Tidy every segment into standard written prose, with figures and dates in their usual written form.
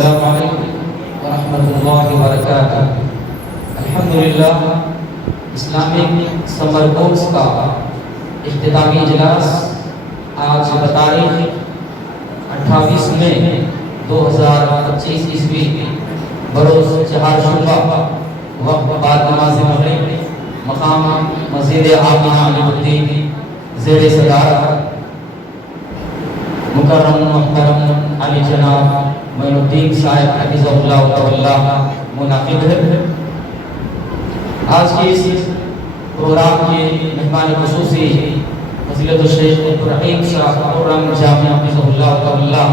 अस्सलामु अलैकुम व रहमतुल्लाहि व बरकातुहू। अल्हम्दुलिल्लाह, इस्लामिक समर कोर्स का इख्तितामी इजलास आज तारीख 28 मई 2025 ईस्वी बरोज़ चहारशंबा वक्त बाद नमाज मगरिब मकाम मस्जिद आमिना अलीउद्दीन ज़ेर सदारत मुकर्रम मुहतरम अली जनाब मोइनुद्दीन साहिब हफिज़हुल्लाह तआला मुनाकिब है। आज के इस प्रोग्राम के मेहमान खुसूसी फज़ीलत शेख इब्राहीम साहब प्रोग्राम जामिया हफिज़हुल्लाह तआला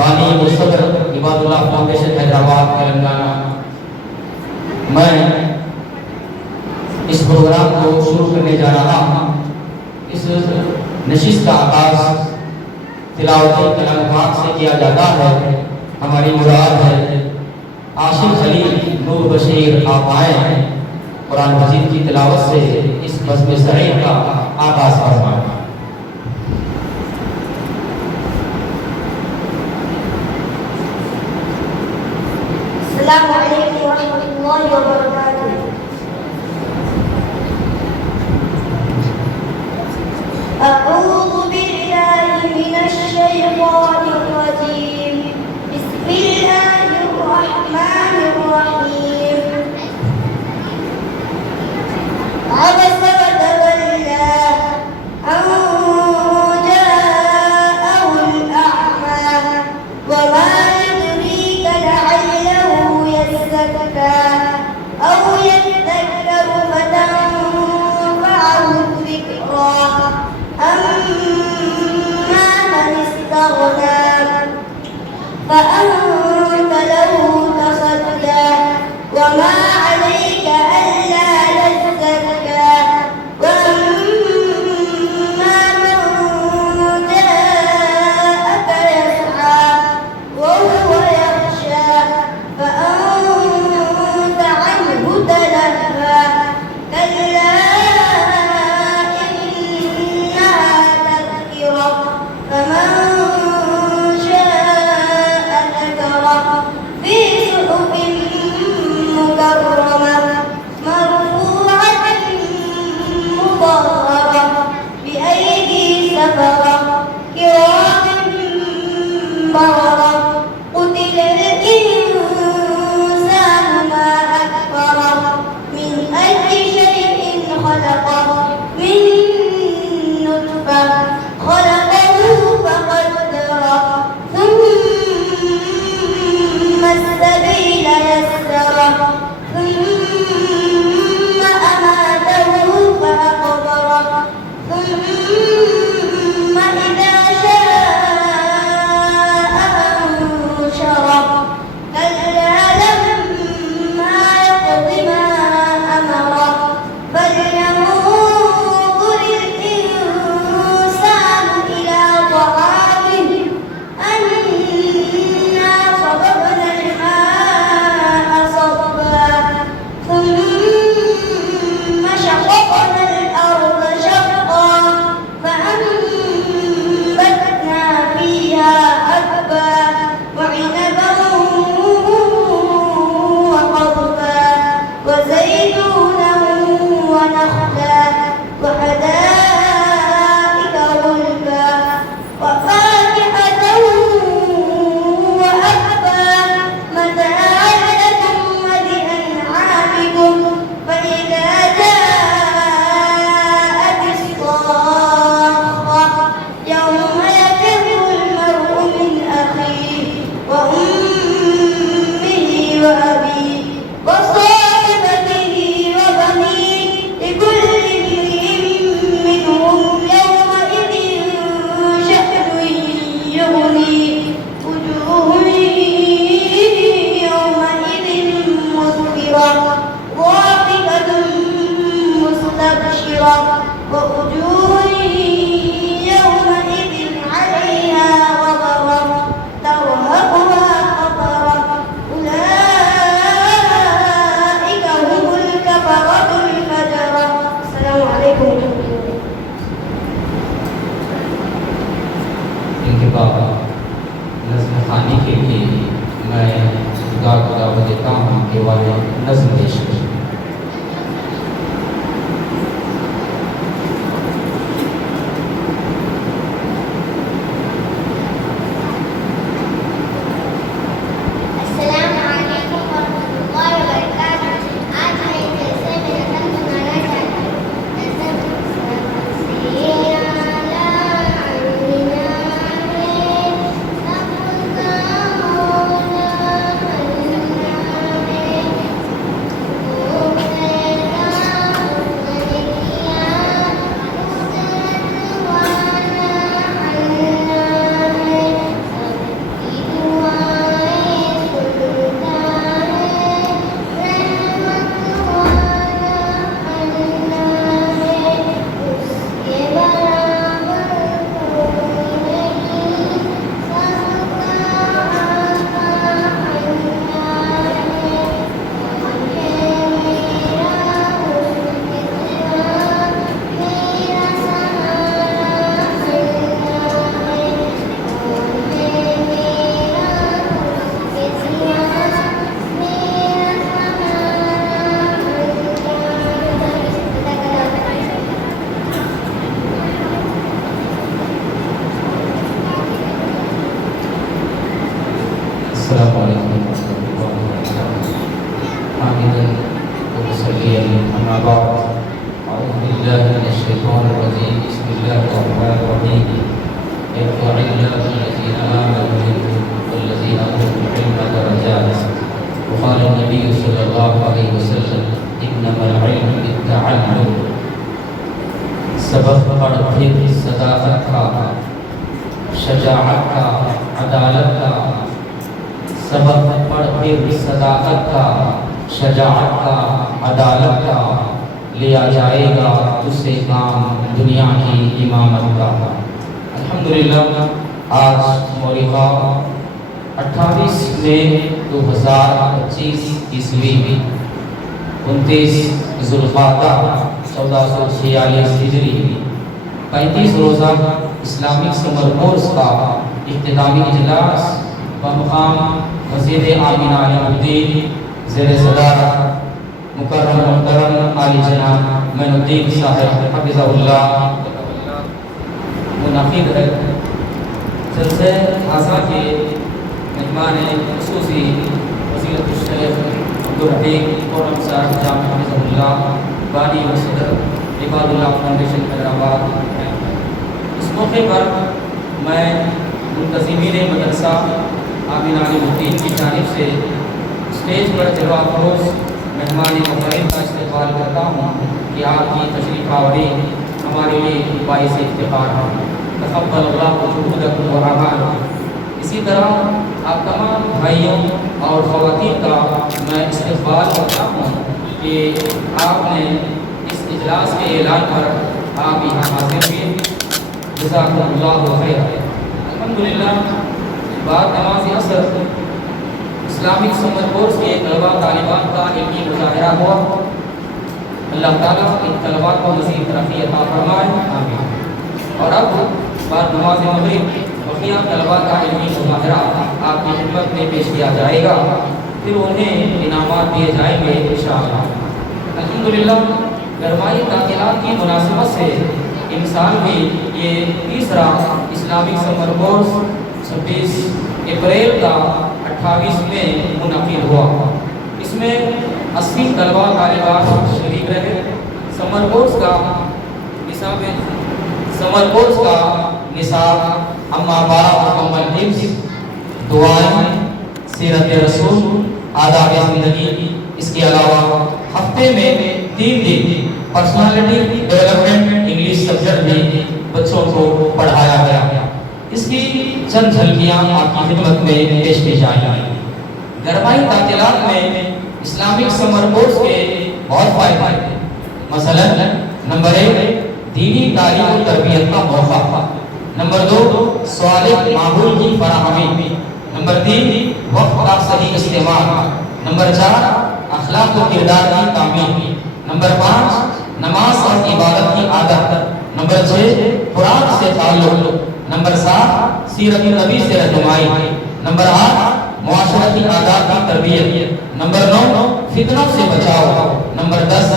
बानी व सदर इबादुल्लाह फाउंडेशन हैदराबाद तेलंगाना। मैं इस प्रोग्राम को शुरू करने जा रहा हूँ। इस नशिस्त का आगाज़ तिलावती कलाम पाक से किया जाता है। हमारी मुराद है आशिक खलील नूर बशीर आप आए कुरान मजीद की तिलावत से इस बज़्म सईद का आगाज़ फरमाएं। अस्सलामु अलैकुम व रहमतुल्लाहि व बरकातुहू। अऊज़ु बिल्लाहि मिनश शैतानिर रजीम। बिस्मिल्लाहिर रहमानिर रहीम। अबस व तवल्ला अन जाअहुल अअमा व मा युद्रीका लअल्लहु यज़्ज़क्का अव यذكر فتنفعه الذكرى أما من استغنى فأنت له تصدى وما عليك ألا يزكى وأما من جاءك يسعى وهو يخشى فأنت عنه تلهى كلا إنها تذكرة فمن شاء ذكره في صحف مكرمة अस्सलामु अलैकुम वरहमतुल्लाहि वबरकातुहू। हामिदन व मुसल्लियन अम्मा बाद। अऊज़ु बिल्लाहि मिनश शैतानिर रजीम। बिस्मिल्लाहिर रहमानिर रहीम। यरफ़अिल्लाहुल्लज़ीना आमनू मिनकुम वल्लज़ीना ऊतुल इल्मा दरजात। वक़ाला नबी सल्लल्लाहु अलैहि वसल्लम इन्नमल इल्मु बित्तअल्लुम। सबक पढ़ फिर सदाकत का, शजाअत का, अदालत का। सबक पढ़ फिर सदाकत का, शजाअत का, अदालत का। लिया जाएगा तुझसे काम दुनिया की इमामत का। अल्हम्दुलिल्लाह आज मौलिका 28 मई 2025 ईस्वी 29 ज़ुल्क़ादा 1446 हिजरी 35 रोज़ा इस्लामिक समर कोर्स का इख्तितामी इजलास बमुकाम मस्जिद आमिना अलीउद्दीन ज़ेर सदारत मुकर्रम मुहतरम आली जनाब मोइनुद्दीन साहब हफ़िज़हुल्लाह मुनाफिद है। जलसे हाज़ा के मेहमान ख़ुसूसी वज़ीरतुश शेख अब्दुल हकीम कोरम साहब जाम हफ़िज़हुल्लाह बानी व सदर इबादुल्लाह फाउंडेशन हैदराबाद हैं। इस मौके पर मैं मुंतज़िमीन मदरसा आमिना अलीउद्दीन की जानिब से स्टेज पर जलवा फरोज़ मेहमान मुकर्रम का इस्तक़बाल करता हूँ कि आपकी तशरीफ़ आवरी हमारे लिए बाइस इफ्तिख़ार है। तक़ब्बलल्लाहु जुहूदकुम व आमालकुम। इसी तरह आप तमाम भाइयों और ख़वातीन का मैं इस्तक़बाल करता हूँ कि आपने इस इजलास के ऐलान पर आप यहाँ हाज़िर हुए। जज़ाकुमुल्लाहु खैर। अल्हम्दुलिल्लाह बाद नमाज़ असर इस्लामिक समर कोर्स के तलबा तालिबात का इल्मी मुज़ाहिरा हुआ। अल्लाह ताला इन तलबा को मज़ीद तरक्की अता फरमाए, आमीन। और अब बाद नमाज़ मग़रिब बक़िया तलबा का इल्मी मुज़ाहिरा आपकी खिदमत में पेश किया जाएगा, फिर उन्हें इनामात दिए जाएंगे इंशाअल्लाह। अल्हम्दुलिल्लाह गरमाई ताक़ीलात की मुनासिबत से इस साल भी ये तीसरा इस्लामिक समर कोर्स 26 अप्रैल का 28 में मुनक़िद हुआ। इसमें 80 तलबा तालिबात शरीक रहे। समर कोर्स का निसाब अम्मा बारा मुकम्मल हिफ्ज़, दुआएं, सीरत रसूल, आदाब ज़िंदगी। इसके अलावा हफ्ते में 3 दिन पर्सनालिटी डेवलपमेंट इंग्लिश सब्जेक्ट भी बच्चों को पढ़ाया गया। इसकी चंद झलकियाँ आपकी खिदमत में पेश की जाएंगी। गरमाई ताक़ीलात में इस्लामिक समर कोर्स के बहुत फ़ायदे हैं। मसलन नंबर 1 दीनी तालीम और तरबियत का मौका। नंबर 2 स्वालिह माहौल की फराहमी। नंबर 3 वक्त का सही इस्तेमाल। नंबर 4 अखलाक और किरदार की तामीर। नंबर 5 नमाज और इबादत की आदत। नंबर 6 कुरान से ताल्लुक़। नंबर 7 सीरत नबी से रहनुमाई। नंबर 8 मुआशरती आदाब की तरबियत। नंबर 9 फितनों से बचाव। नंबर 10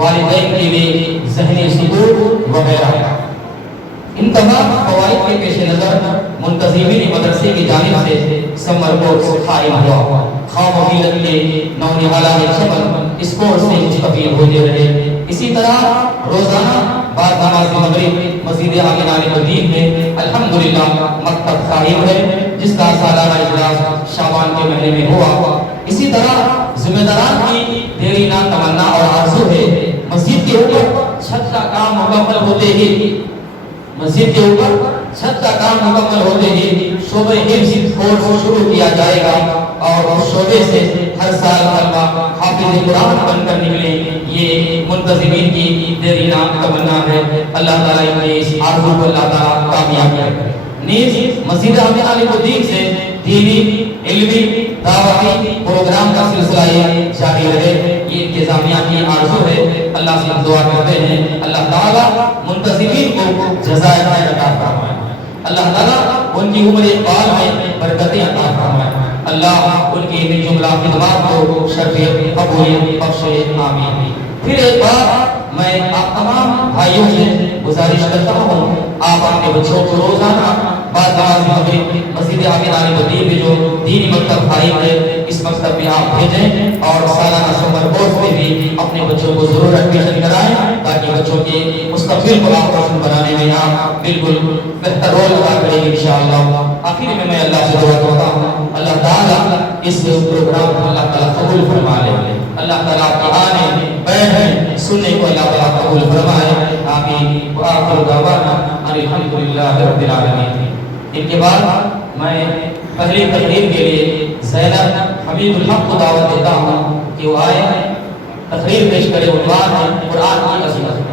वालिदैन के लिए ज़हनी सुकून वगैरह। इन तमाम फ़वाइद के पेश नज़र मुंतज़िमीन मदरसे की जानिब से समर कोर्स कायम हुआ। ख़वातीन के नौनिहाला में चमन इस कोर्स से मुस्तफ़ीद होते रहे। इसी तरह रोज़ाना बाद नमाज़ मग़रिब मस्जिद आमिना अलीउद्दीन में अल्हम्दुलिल्लाह मकतब कायम है, जिसका सालाना इजलास शाबान के महीने में हुआ। इसी तरह ज़िम्मेदारान की देरीना तमन्ना और आरज़ू है मस्जिद के ऊपर छत का काम मुकम्मल होते ही शोबे हिफ्ज़ कोर्स शुरू किया जाएगा और उस शोबे से हर साल तलबा हाफिज़ कुरान बनकर निकले। ये मुंतज़िमीन की देरीना तमन्ना है। अल्लाह ताला इनकी इस आरज़ू को अल्लाह ताला कामयाब करे। नीज़ मस्जिद आमिना अलीउद्दीन से दीनी इल्मी दावती प्रोग्राम का सिलसिला ये जारी रहे, ये इंतज़ामिया की आरज़ू है। अल्लाह से हम दुआ करते हैं अल्लाह ताला मुंतज़िमीन को जज़ाए खैर अता फरमाए। अल्लाह ताला उनकी उम्र बाल में बरकतें अता फरमाए। अल्लाह उनकी इन जुमला खिदमत को शफ़ीअत कबूलियत बख्शे, आमीन। फिर एक बार मैं आप तमाम भाइयों से गुजारिश करता हूँ, आप अपने बच्चों को रोज़ाना बाद नमाज मगरिब मस्जिद आमिर आली बदीर में जो दीनी मकतब कायम है, इस मकतब में आप भेजें और सालाना समर कोर्स में भी अपने बच्चों को जरूर एडमिशन कराएं, ताकि बच्चों के मुस्तकबिल को आप रोशन बनाने में आप बिल्कुल बेहतर रोल अदा करेंगे इंशाअल्लाह। आखिर में मैं अल्लाह से दुआ करता हूँ, अल्लाह ताला इस प्रोग्राम को अल्लाह ताला कबूल फरमा ले, अल्लाह ताला आपके आने बैठने सुनने को अल्लाह ताला कबूल फरमाए। आमीन। व आखिरु दअवाना अल्हम्दुलिल्लाहि रब्बिल आलमीन। इनके बाद मैं पहली तकरीर के लिए ज़ैनब हमीदुल हक को दावत देता हूँ कि वो आए, तकरीर पेश करे। उन्वान है कुरान की अज़ीज़।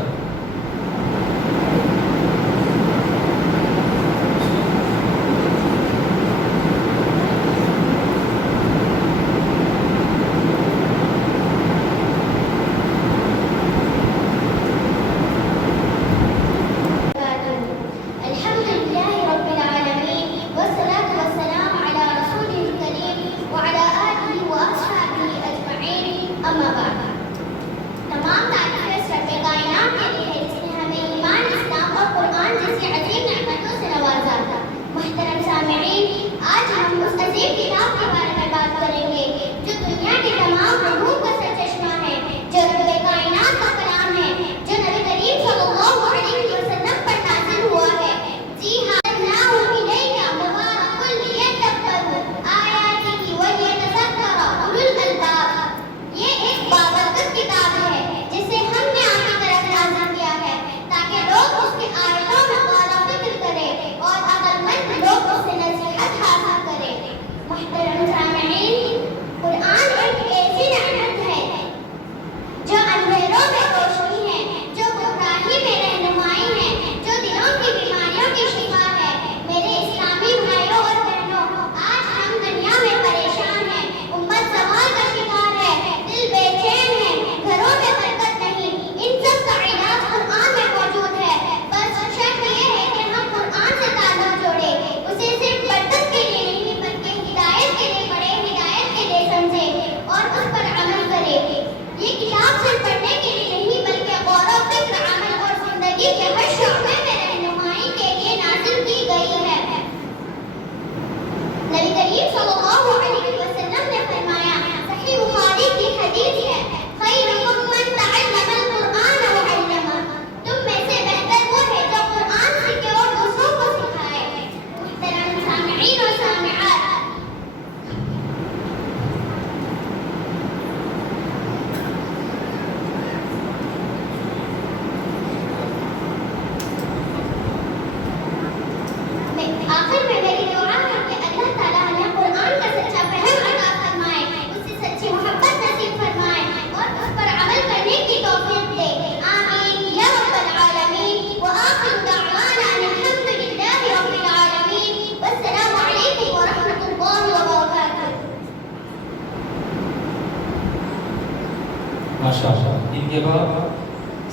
माशाअल्लाह। इनके बाद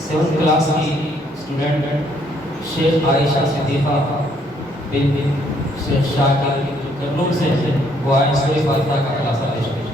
7th क्लास की स्टूडेंट शेख आयशा सिद्दीक़ा बिन शेख शाकिर जो करनूल से है, वो आए सूरह फातिहा का क्लास पेश करें।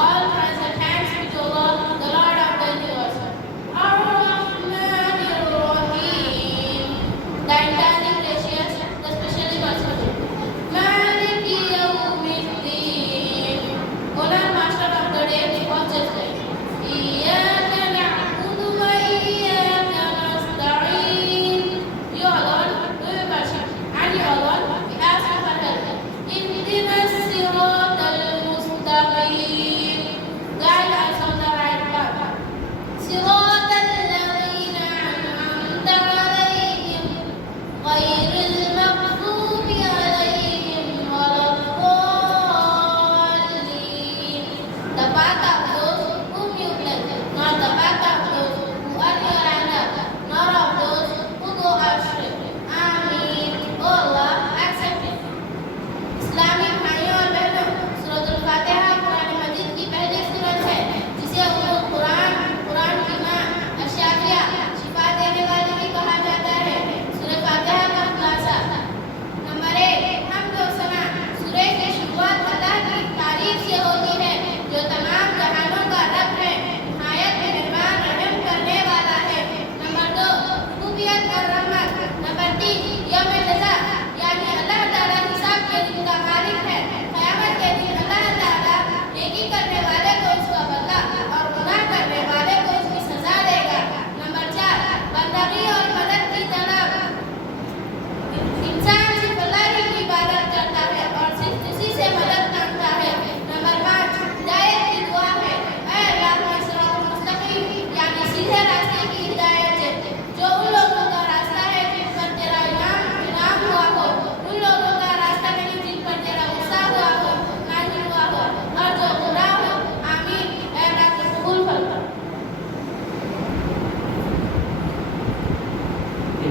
All kinds of hands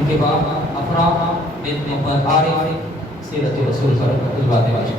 उनके बाद अफरा बिन मोहम्मद आरिफ सीरत रसूल पर कुछ बातें बात।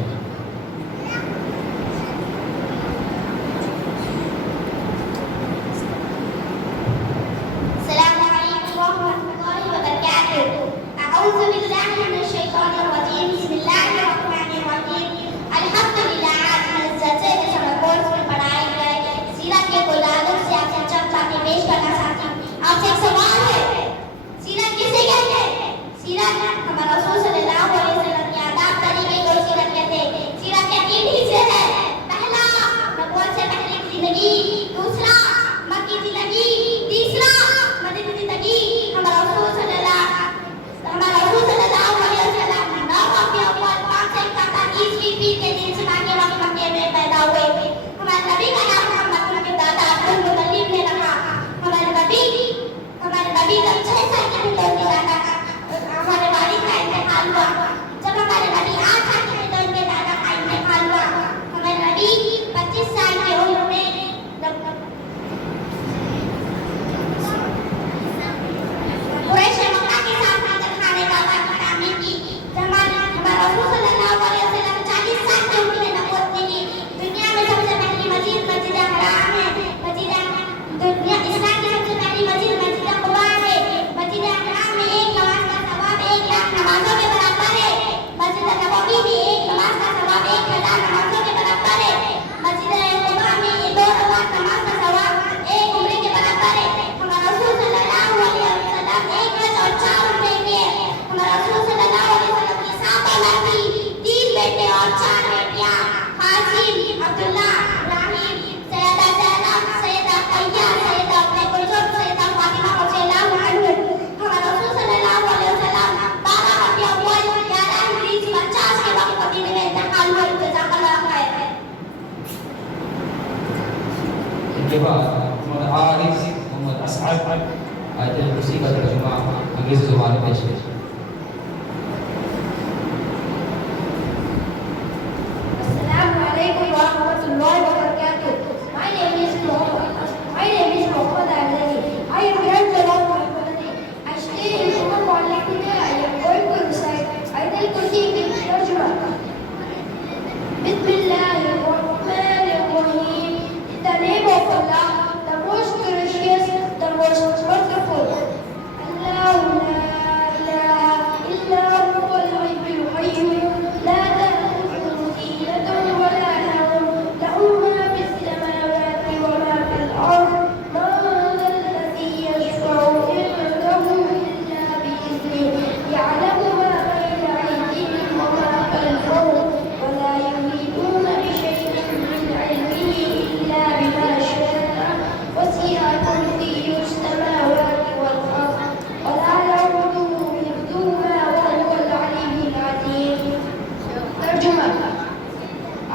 के बाद मोहम्मद आरिफ मोहम्मद असअद आयतुल कुर्सी का तर्जुमा अंग्रेजी ज़ुबान में पेश किया। Assalamu alaikum wa rahmatullahi wa barakatuh. My name is Mohammed Azali. I am grandson of Muhammad. I stay in Umar College today. I am going to recite Ayatul Kursi in Tarjuma. Bismillahirrahmanirrahim. In the name of Allah, the most gracious, the most merciful. Allahu la ilaha illa huwa al-hayyul qayyum. La ta'khudhuhu sinatun wa la nawm. Lahu ma fis samawati wa ma fil ard. Man dhal ladhi yashfa'u indahu illa bi'idhnihi. Ya'lamu ma bayna aydihim wa ma khalfahum. Wa la yuhituna bi shay'in min 'ilmihi illa bima sha'a. Wasi'a kursiyyu as-samawati wal ard. Wa la ya'uduhu hifdhuhuma wa huwa al-'aliyyul 'azim. Tarjuma.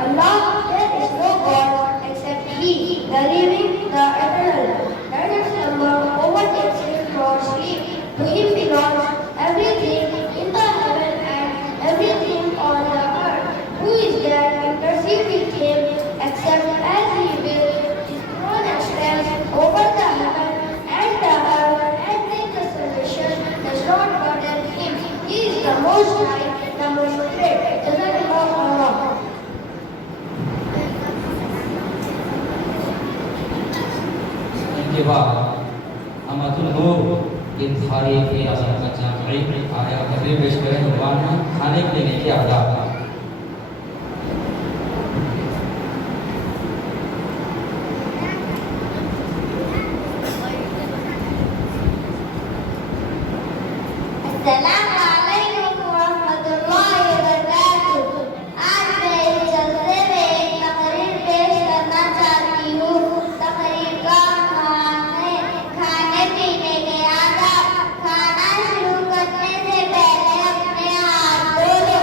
Allah, there is no God except He, the living, the eternal. Neither slumber overtakes Him nor sleep. To Him belongs everything in the heaven and everything on the earth. Who is there to intercede with Him except as He will? His throne extends over the heaven and the earth, and the salvation does not burden Him. He is the most high, the most great. Jazakallahu Allah. इनके बाद अमतुल नूर इंतखारी के आज़म का जामी आया तकरीर पेश करें। उन्वान है खाने पीने के आदाब। Assalamu alaikum wa rahmatullahi wa barakatuh. आज मैं इस जलसे में एक तकरीर पेश करना चाहती हूँ। तकरीर का नाम है खाने पीने के आदाब। खाना शुरू करने से पहले अपने हाथ धो लो।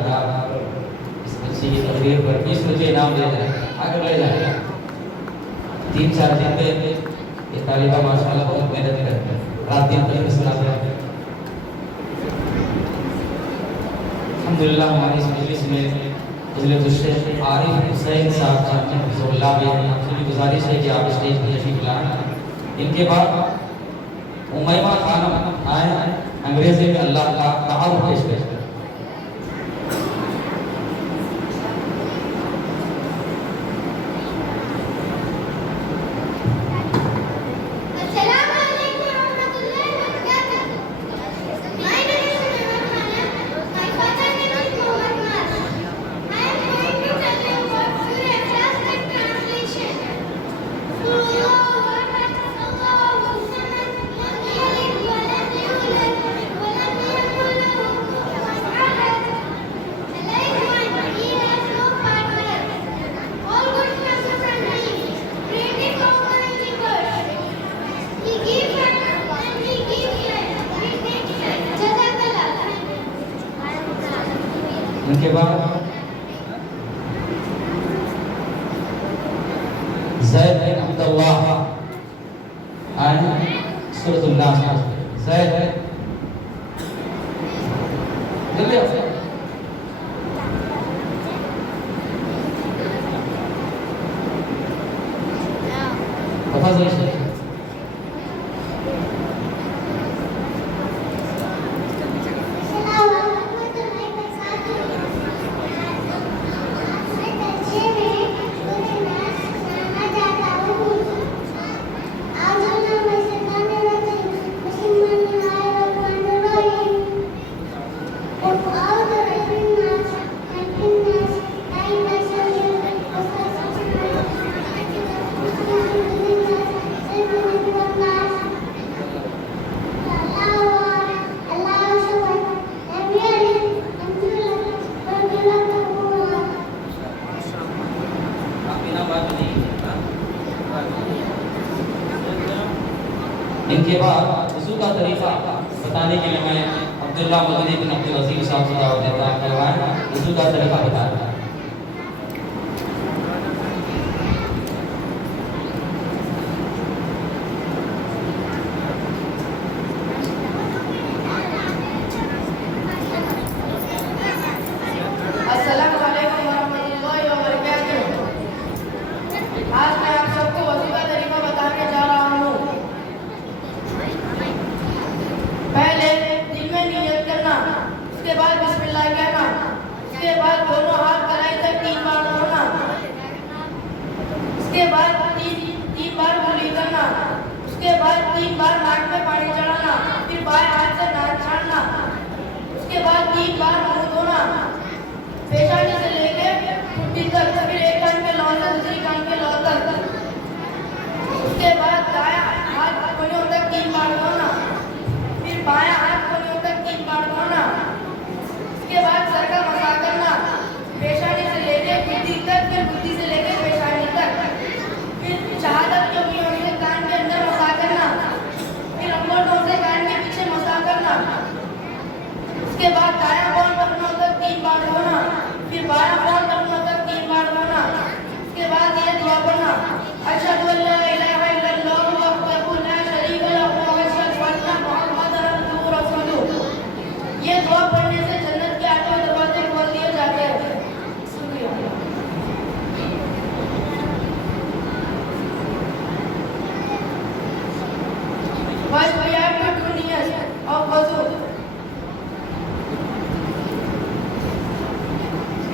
आदाब। इस बच्चे की तकरीर पर 20 रुपये इनाम दे रहे हैं, आगे ले जाए। 3-4 दिन में ये तालिबा माशाल्लाह बहुत मेहनत करते हैं, रात दिन तक सलाह है। अल्हम्दुलिल्लाह हमारी इस मजलिस में फज़ीलतुल शेख आरिफ हुसैन साहब जामिया हिफ़्ज़ुल्लाह भी हैं। आपसे भी गुजारिश है कि आप स्टेज पर तशरीफ़ लाएं। इनके बाद उमैमा खानम आए अंग्रेजी में अल्लाह का तारुफ पेश करें। उनके बाद ज़ैद बिन अब्दुल्लाह आए सूरतुल नास। ज़ैद जल्दी आओ। तफाज़ल इनके बाद वज़ू का तरीक़ा बताने के लिए मैं अब्दुल्ला मदनी बिन अब्दुल अज़ीज़ साहब से दावत देता हूं। वज़ू का तरीक़ा बता रहा है। आज मैं आप सबको वज़ू का तरीका बताने जा रहा हूँ। पहले दिल में नियत करना, उसके बाद बिस्मिल्लाह कहना, उसके बाद दोनों हाथ कलाई तक 3 बार धोना, उसके बाद तीन बार कुली करना, उसके बाद 3 बार नाक में पानी चढ़ाना, फिर बाएं हाथ से नाक छाड़ना, उसके बाद 3 बार मुंह धोना, पेशानी से लेके घुटने तक, फिर एक कान के लौ से दूसरी कान के लौ तक। उसके बाद दायां हाथ कोहनियों तक 3 बार धोना, फिर बायां हाथ कोहनियों तक 3 बार धोना। उसके बाद सर का मसाज करना, पेशानी से लेके घुटने तक, फिर घुटने से लेके पेशानी तक। फिर शहादत के उंगलियों से कान के अंदर मसाज करना, फिर अंगूठों से कान के पीछे मसाज करना। उसके बाद दायां पाँव टखनों तक 3 बार धोना, फिर बायां पाँव टखनों तक 3 बार धोना। उसके बाद ये दुआ पढ़ना, अशहदु अल्ला इलाहा इल्लल्लाह वहदहु ला शरीका लहु व अशहदु अन्ना मुहम्मदन अब्दुहु व रसूलुहु। ये दुआ पढ़ने से जन्नत के 8वें दरवाजे खोल दिए जाते हैं। शुक्रिया। First we have to do niyat of wudu.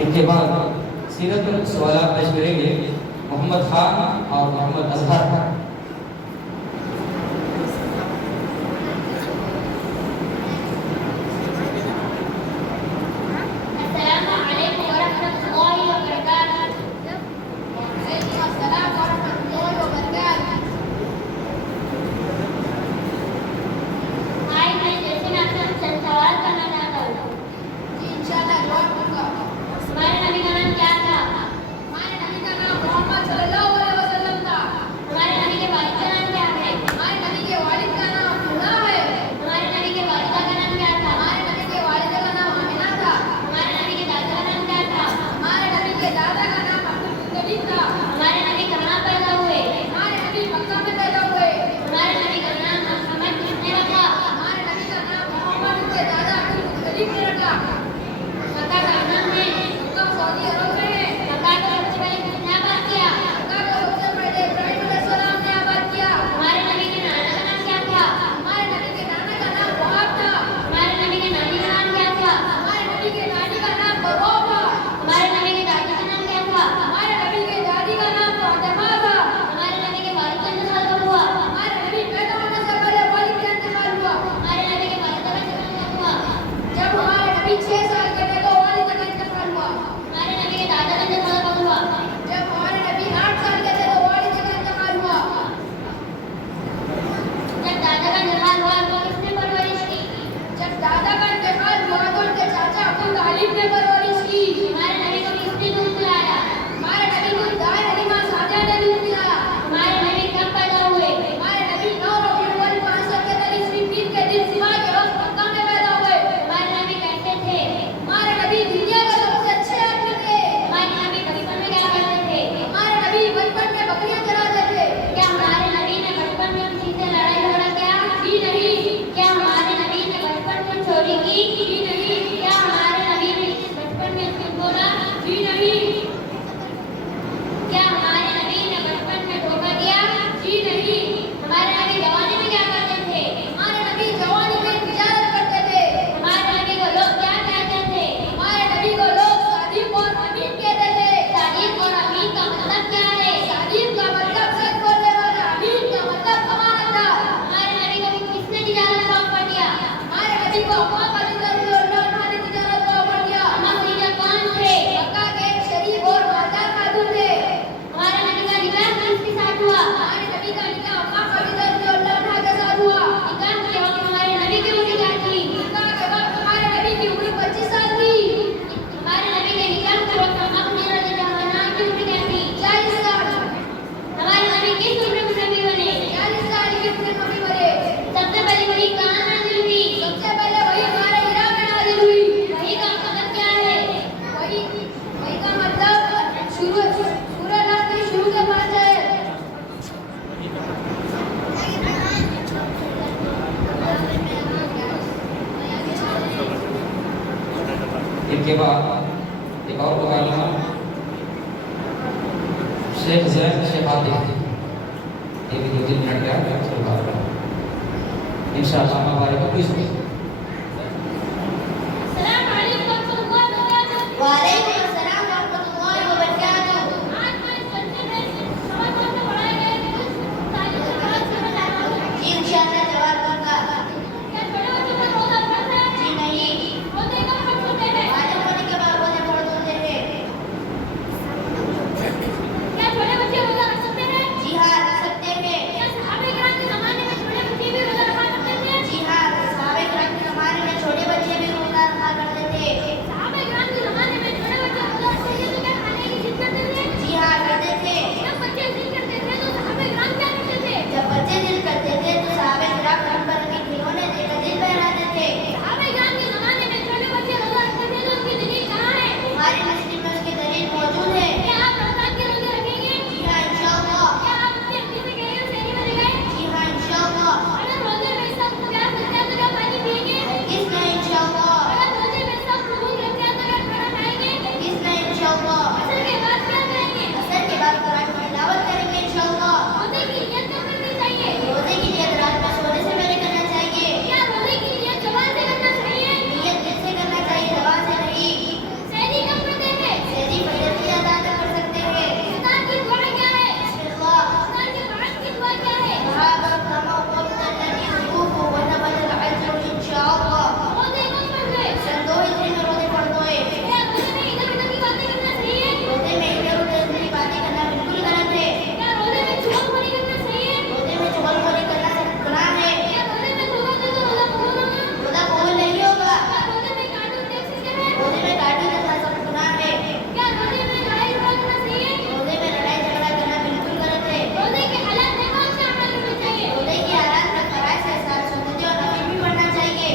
इनके बाद सीरत पर सवालात पेश करेंगे मोहम्मद खान और मोहम्मद अजहर। हमारे नबी का नाम क्या था? हमारे नबी का नाम मोहम्मद सल्लल्लाहु अलैहि वसल्लम था। हमारे नबी नहीं। क्या हमारे नबी ने बचपन में धोखा दिया? जी नहीं। हमारे नबी जवानी में क्या करते थे? हमारे नबी जवानी में तिजारत करते थे। हमारे नबी को लोग क्या कहते थे? हमारे नबी को लोग सादिक और अमीन कहते थे। सादिक और अमीन का मतलब क्या है? सादिक का मतलब सच बोलने वाला, अमीन का मतलब अमानतदार। हमारे नबी को किसने तिजारत का ऑफर दिया? हमारे नबी को अम्मा खदीजा रज़ियल्लाहु अन्हा ने तिजारत का ऑफर दिया। अम्मा खदीजा कौन थे? मक्का के एक शरीफ और मालदार खातून थे। हमारे नबी का निकाह किसके साथ हुआ? हमारे नबी का निकाह अम्मा खदीजा रज़ियल्लाहु अन्हा के साथ हुआ। निकाह के वक्त हमारे नबी की उम्र क्या थी? निकाह के वक्त हमारे नबी की उम्र 25 साल थी। हमारे नबी के निकाह के वक्त अम्मा खदीजा रज़ियल्लाहु अन्हा की उम्र क्या थी? 40 साल। हमारे नबी किस उम्र में नबी बने? 40 साल की उम्र में नबी बने। सबसे पहली वही कहाँ नाज़िल हुई? सबसे पहले वही हमारे इराक में नाज़िल हुई। वही का मतलब क्या है? वही का मतलब सूरह नाज़ के शुरू के बाद है। इनके बाद एक और मुकालमा शेख जैन शेख आतिफ, ये भी 2-3 मिनट का इंशाअल्लाह हमारे को कुछ अस्सलाम वालेकुम वरहमतुल्लाहि वबरकातुहू। वालेकुम अस्सलाम व रहमतुल्लाहि व बरकातुहू। आज मैं इस बच्चे में सवाल से पढ़ाए गए कुछ तालीम सवाल समझ आया हूँ। जी इंशाअल्लाह जवाब दूंगा। क्या छोटे बच्चों को रोज़ा पढ़ते हैं? जी नहीं। रोज़े कब पढ़ सकते हैं? वाजिब होने के बाद रोजे छोड़ देते हैं। क्या छोटे बच्चे रोज़ा रख सकते हैं? जी हाँ रख सकते हैं। क्या सहाबा किराम के ज़माने में छोटे बच्चे भी रोज़ा रखा करते थे? जी हाँ सहाबा किराम के ज़माने में छोटे बच्चे भी रोजा रखा करते थे। सहाबा किराम के ज़माने में छोटे बच्चे रोज़ा रखते थे तो क्या खाने की जिद करते थे? जी हाँ करते थे। जब बच्चे जिद करते थे तो सहाबा किराम क्या करते थे? जब बच्चे जिद करते थे तो सहाबा किराम रंग बिरंगे खिलौने देकर दिल बहलाते थे। सहाबा किराम के ज़माने में छोटे बच्चे रोज़ा रखते थे तो उनकी दलील कहाँ है? हमारी मुस्लिम में उसकी दलील मौजूद है। क्या आप रमज़ान के रोज़े रखेंगे? जी हाँ इंशाअल्लाह। क्या आप अपनी अम्मी से कह रहे हो सहरी में लगाए? जी हाँ इंशाअल्लाह। अगर रोज़े में सब प्यास लगता है तो क्या पानी पिएंगे? किस नहीं इंशाअल्लाह। अगर रोज़े में सब भूख लगता है तो क्या खाना खाएंगे? किस नहीं इंशाअल्लाह। असर के बाद क्या करेंगे? असर के बाद कुरान की तिलावत करेंगे इंशाअल्लाह। रोज़े की नियत कब करनी चाहिए? रोजे की नियत रात में सोने से पहले करना चाहिए। क्या रोज़े की नियत ज़बान से करना चाहिए? नियत दिल से करना चाहिए, ज़बान से नहीं। सहरी कब करते हैं? सहरी फजर की अदा तक कर सकते हैं। इफ्तार की दुआ क्या है? बिस्मिल्लाह। इफ्तार के बाद की दुआ क्या है? वहाबत तमा क़ब्ल लदी ज़ुरूफ़ु व नबत अल-अज्र इंशाअल्लाह। रोज़े कब पढ़ते हैं? सन 2 हिजरी में रोजे पढ़ते हैं। क्या रोज़े में इधर-उधर की बातें करना सही है? रोजे में इधर-उधर की बातें करना बिल्कुल गलत है। क्या रोज़े में चुगलखोरी करना सही है? रोजे में चुगलखोरी करना गुनाह है। क्या रोज़े में धोखा देकर रोज़ा कबूल होगा? रोजा कबूल नहीं होगा। क्या रोज़े में कार्टून देख सकते हैं? रोजे में कार्टून देखना सब गुनाह है। क्या रोज़े में लड़ाई झगड़ा करना सही है? रोजे में लड़ाई झगड़ा करना बिल्कुल गलत है। रोज़े के हालात में कौन से अमल करने चाहिए? रोजे की हालात में फराइज़ के साथ सुन्नतें और नफिल भी पढ़ना चाहिए।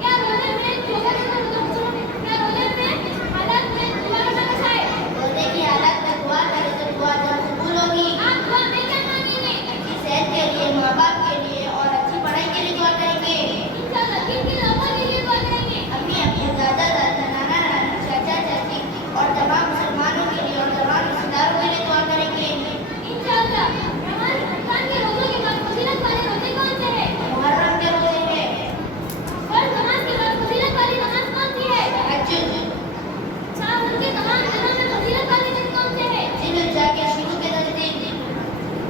क्या रोज़े में धोखा देकर रोज़ा कबूल होगा? क्या रोज़े में हालात में दुआ करना चाहिए? रोजे की हालात में दुआ करे तो दुआ जब कबूल होगी। आप दुआ में क्या मांगेंगे? अच्छी सेहत के लिए, माँ बाप के लिए और अच्छी पढ़ाई के लिए दुआ करेंगे। इंशाअल्लाह किन-किन अव्वल के लिए दुआ करेंगे? अम्मी अब्बू, दादा दादा, नाना नानी, चाचा चाची और तमाम मुसलमानों के लिए और तमाम रिश्तेदारों के लिए दुआ करेंगे। इंशाअल्लाह रमज़ान के रोज़ों के बाद फजीलत वाले रोज़े कौन से हैं? मुहर्रम के रोजे हैं। फर्ज नमाज के बाद फजीलत वाली नमाज कौन सी है? तहज्जुद। सावन के तमाम दिनों में फजीलत वाले दिन कौन से हैं? जिलहज्जा के शुरू के 10 दिन।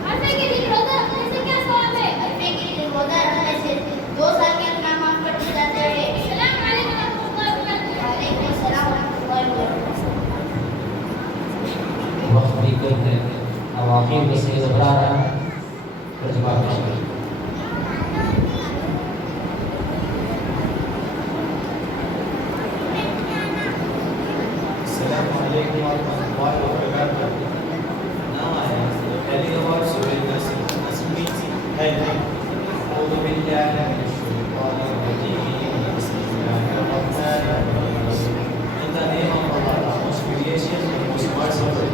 अरफे के दिन रोज़ा रखने से क्या सवाब है? अरफे के दिन रोजा रखने से 2 साल के गुनाह माफ कर दिए जाते हैं। अस्सलाम वालेकुम वरहमतुल्लाहि वबरकातुहू। वालेकुम अस्सलाम व रहमतुल्लाहि व बरकातुहू। वक्त भी कम है, अब आखिर में से घबरा रहा है और जवाब पेश करें। Assalamu alaikum warahmatullahi wabarakatuh. Now I am telling about Surah Nasr. Nasr means help. أعوذ بالله من الشيطان الرجيم. بسم الله الرحمن الرحيم. In the name of Allah, the most gracious and most merciful.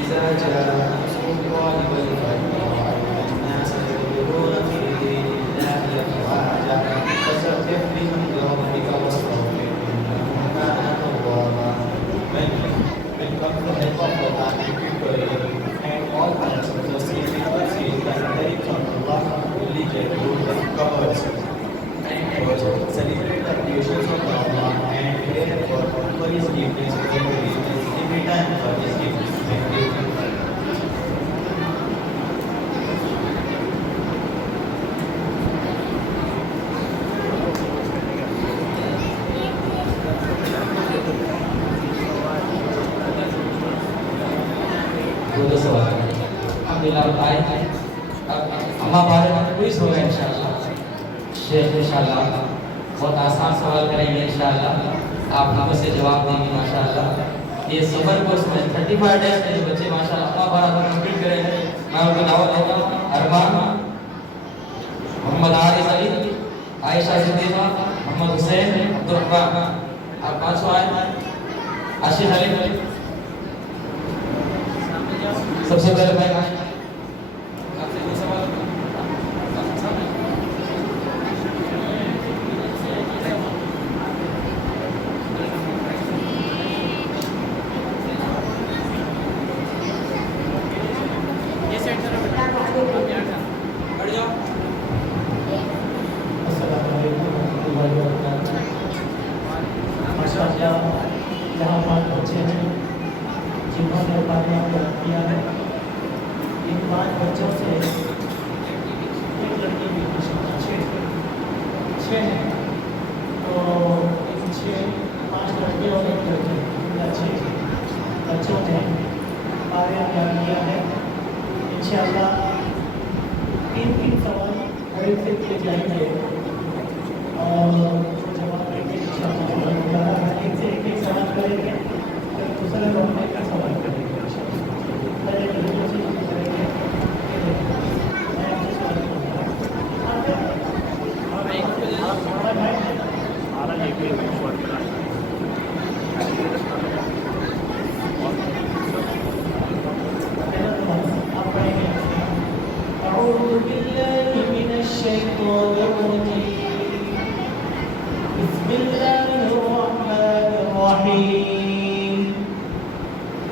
إذا جاء نصر الله والفتح ورأيت الناس يدخلون في دين الله أفواجا فسبح بحمد ربك واستغفره إنه كان توابا. and for his gift. Thank you. दो सवाल अल्हम्दुलिल्लाह आए अब अम्मा बारे में क्विज होगा इंशाल्लाह। शेख इंशाल्लाह बहुत आसान सवाल करेंगे इंशाल्लाह, आप लोगों से जवाब देंगे माशाल्लाह। ये समर कोर्स में 35 डेज के जो बच्चे माशाल्लाह अम्मा बारा को कंप्लीट करेंगे, मैं उनको दावा देता हूँ। अरमान, मोहम्मद आरिफ अली, आयशा सिद्दीका, मोहम्मद हुसैन, अब्दुल रहमान, आप 500 आए। आशिफ अली सबसे पहले मैं आपसे दो सवाल ये सेट करो बेटा, बढ़ जाओ। अस्सलाम वालेकुम रहमतुल्लाहि व बरकातहू। माशाअल्लाह यहाँ 5 बच्चे हैं जिन्होंने पानी किया है। इन 5 बच्चों से एक लड़की भी छः हैं, तो इन 5 लड़के और एक लड़की 6 बच्चों ने पानी किया है। इंशाअल्लाह 3 सवाल गरीब से किए जाएंगे और जवाब देंगे इंशाअल्लाह। एक से एक सवाल करेंगे, फिर दूसरे लोग एक सवाल करेंगे।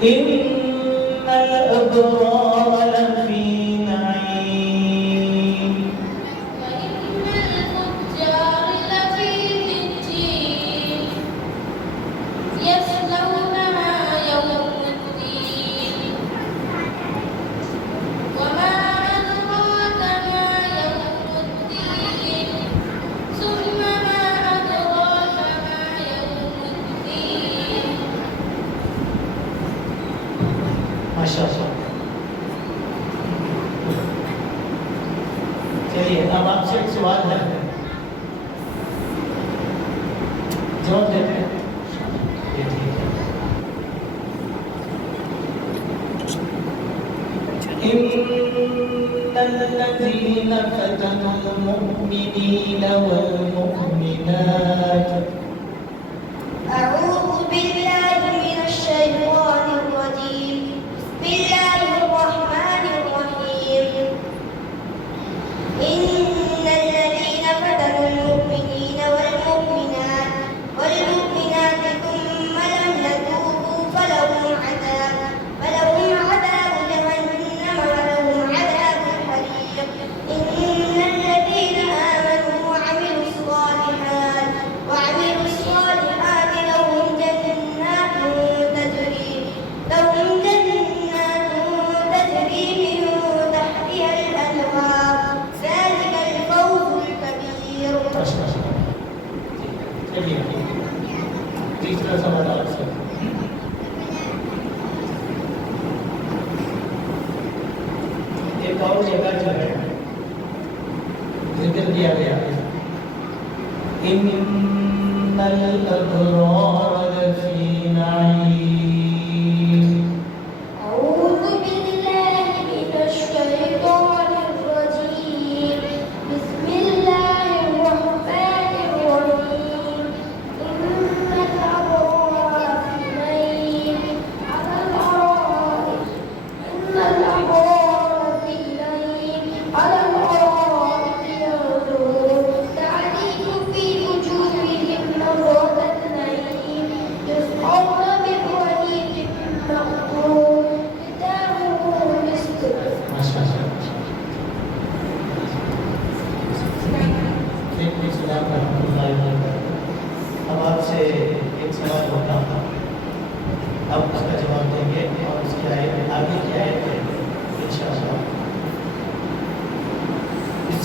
إن الأبرار لفي نعيم وإن الفجار لفي سجين يصلونها يوم الدين وما أدراك ما يوم الدين ثم ما أدراك ما يوم الدين माशाअल्लाह। चलिए अब आपसे एक सवाल है, जवाब देते हैं। ये ठीक है। إن الذين فتنوا المؤمنين والمؤمنات أعوذ بالله من الشيطان الرجيم. بسم الله الرحمن الرحيم. إن الذين فتنوا المؤمنين والمؤمنات ثم لم يتوبوا فلهم عذاب جهنم ولهم عذاب الحريق. إن الذين آمنوا وعملوا الصالحات لهم جنات تجري من تحتها الأنهار. ذلك الفوز الكبير. चलिए तीसरा सवाल आपसे। एक और जगह जो है जिक्र किया गया, इन्नल अब्रार लफी नईम। أعوذ بالله من الشيطان الرجيم. بسم الله الرحمن الرحيم. إن الأبرار في نعيم على الأرائك. إن الأبرار في نعيم على الأرائك ينظرون تعرف في وجوههم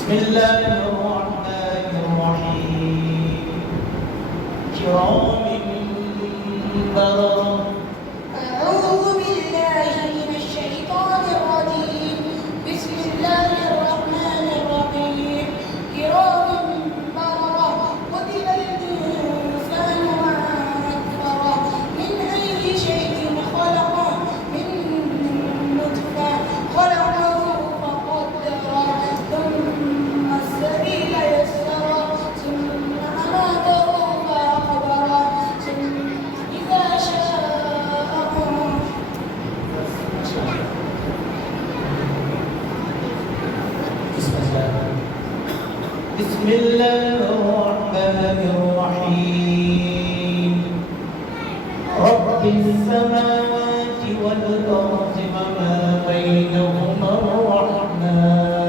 بسم الله الرحمن الرحيم كرام بررة أعوذ بالله من الشيطان الرجيم بسم الله الرحمن الرحيم كرام بررة قتل الإنسان ما أكفره من أي شيء خلقه من نطفة خلقه فقدره ثم السبيل يسره ثم أماته فأقبره ثم إذا شاء بسم الله الرحمن الرحيم رب السماوات والأرض وما بينهما الرحمن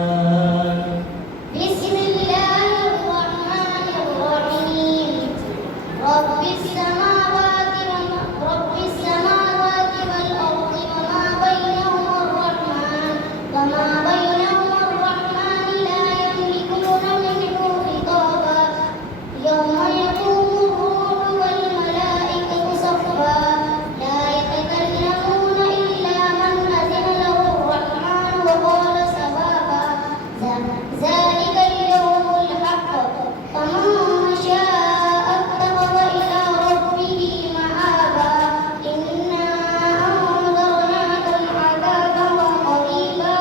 بسم الله الرحمن الرحيم رب السماوات والأرض وما بينهما الرحمن لا يملكون منه خطابا يوم يقوم الروح والملائكة صفا لا يتكلمون إلا من أذن له الرحمن وقال صوابا ذلك اليوم الحق فمن شاء اتخذ إلى ربه مآبا إنا أنذرناكم عذابا قريبا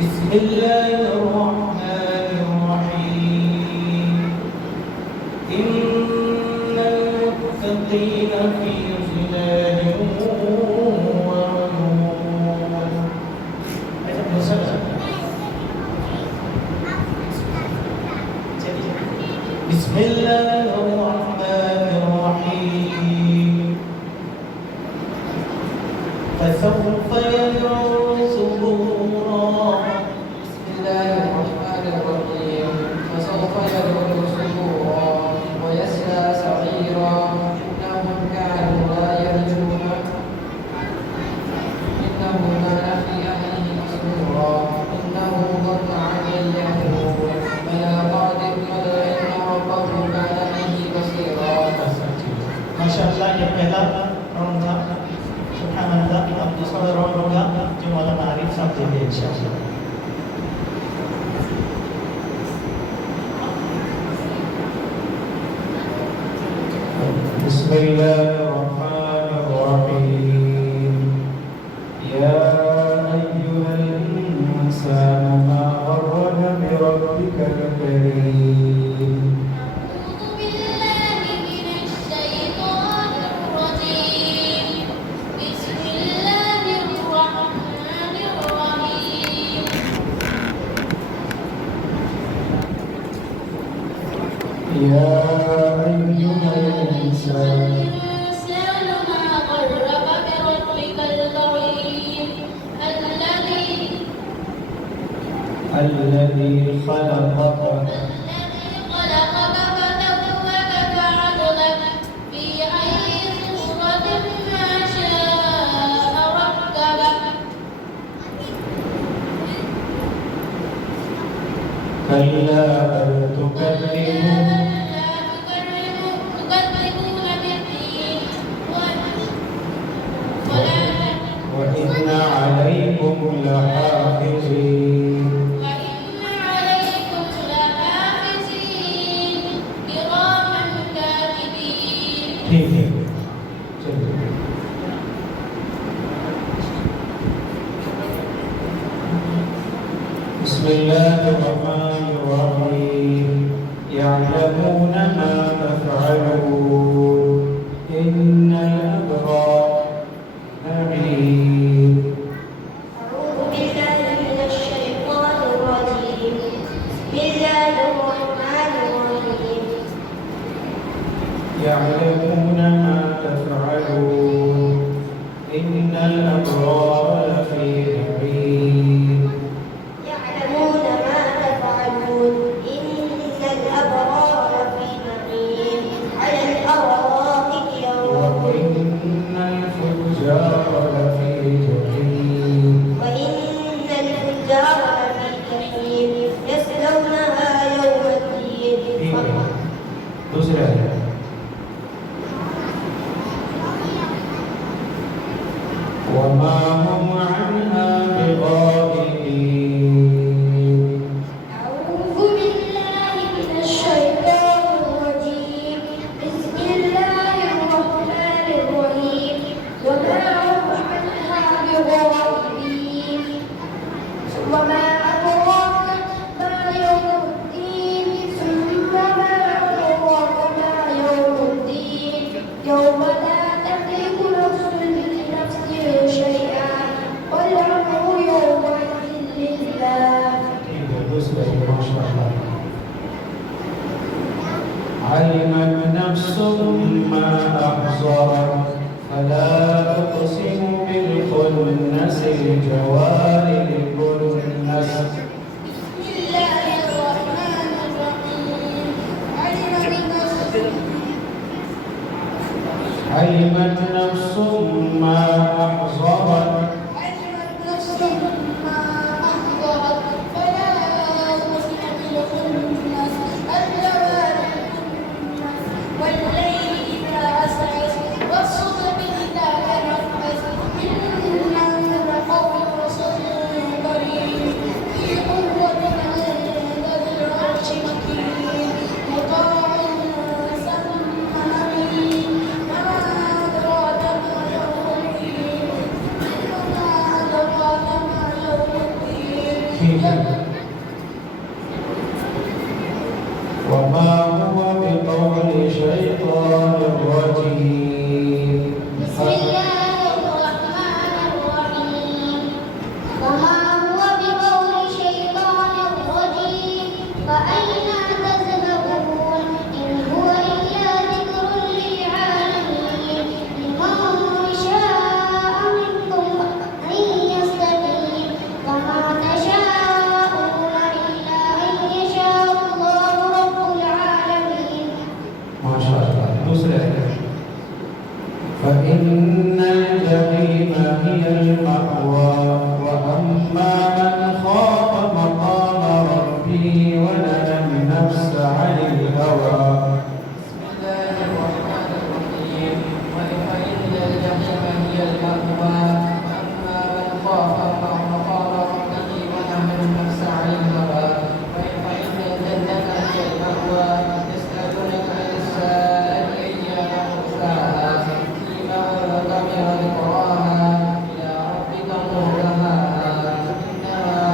بسم الله الرحمن الرحيم إن المتقين في ظلال وعيون بسم الله الرحمن الرحيم فسوف يدعو ثبورا بسم الله الرحمن الرحيم فسوف يدعو ثبورا ويصلى سعيرا إنهم كانوا لا يرجون إنه كان في أهله مسرورا إنه ظن أن لن يحور بلى قادر إن ربه كان به بصيرا माशाअल्लाह ये पहला राउंड था सुभानअल्लाह अब दूसरा राउंड होगा जो मौलाना आरिफ साहब देंगे इंशाअल्लाह بسم الله الرحمن الرحيم يا أيها الإنسان ما غرك بربك الكريم أعوذ بالله من الشيطان الرجيم بسم الله الرحمن الرحيم يا أيها الإنسان الإنسان ما غرك بربك الكريم الذي خلقك خلقك فسواك فعدلك في أي صورة ما شاء ركبك كلا بل تكذبون تكذبون بالدين وإن عليكم لحافظين وإن عليكم لحافظين كراما كاتبين ठीक है चलिए بسم الله الرحمن الرحيم يعلمون ما تفعلون إن الأبرار نعيم أعوذ بالله من الشيطان الرجيم بسم الله الرحمن الرحيم يعلمون ما تفعلون إن الأبرار لفي نعيم يعلمون ما تفعلون إن الأبرار لفي نعيم على الأرائك ينظرون وإن الفجار لفي दूसरे आयत वमा हुम अन्हा बिगाइबीन أعوذ بالله من الشيطان الرجيم بسم الله الرحمن الرحيم وما هم عنها بغائبين وما أدراك ما يوم الدين ثم ما أدراك ما يوم الدين يوم لا تملك نفس لنفس شيئا والأمر يومئذ لله दूसरे माशाअल्लाह علمت نفس ما أحضرت فلا أقسم بالخنس الجوار الكنس بسم الله الرحمن الرحيم علمت نفس ما أحضرت علمت نفس ما أحضرت فلا أقسم بالخنس الجوار الكنس والليل إذا عسعس والصبح إذا تنفس إنه لقول رسول كريم في قوة عند ذي العرش مكين مطاع ثم أمين ما أدراك ما يوم الدين وما أدراك ما يوم الدين وما هو بقول شيطان رجيم بسم الله الرحمن الرحيم وما هو بقول شيطان رجيم فأين تذهبون إن هو إلا ذكر للعالمين لمن شاء منكم أن يستقيم وما تشاءون إلا أن يشاء الله رب العالمين माशाअल्लाह दूसरे आयत فإن الجحيم هي المأوى وأما من خاف مقام ربه ونهى النفس عن الهوى بسم الله الرحمن الرحيم وإن الجحيم هي المأوى وأما من خاف مقام ربه ونهى النفس عن الهوى فإن الجنة هي المأوى يسألونك عن الساعة أيان مرساها فيما أنت من ذكراها إلى ربك مرساها إنما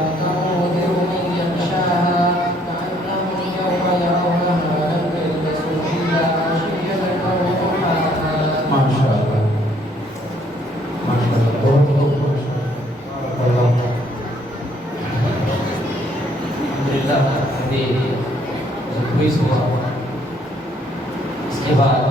أنت منذر من يخشاها كأنهم يوم يرونها لم يلبسوا إلا عشية أو ضحاها माशाअल्लाह माशाअल्लाह बहुत माशाअल्लाह अल्हम्दुलिल्लाह अभी क्विज हुआ। इसके बाद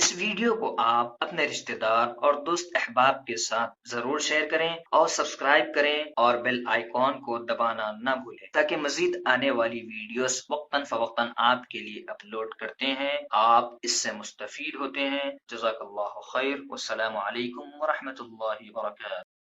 इस वीडियो को आप अपने रिश्तेदार और दोस्त अहबाब के साथ जरूर शेयर करें और सब्सक्राइब करें और बेल आइकॉन को दबाना ना भूलें ताकि मजीद आने वाली वीडियोस वक्तन फवक्तन आपके लिए अपलोड करते हैं आप इससे मुस्तफीद होते हैं। जज़ाकल्लाहु खैर। वस्सलामु अलैकुम व रहमतुल्लाहि व बरकातहू।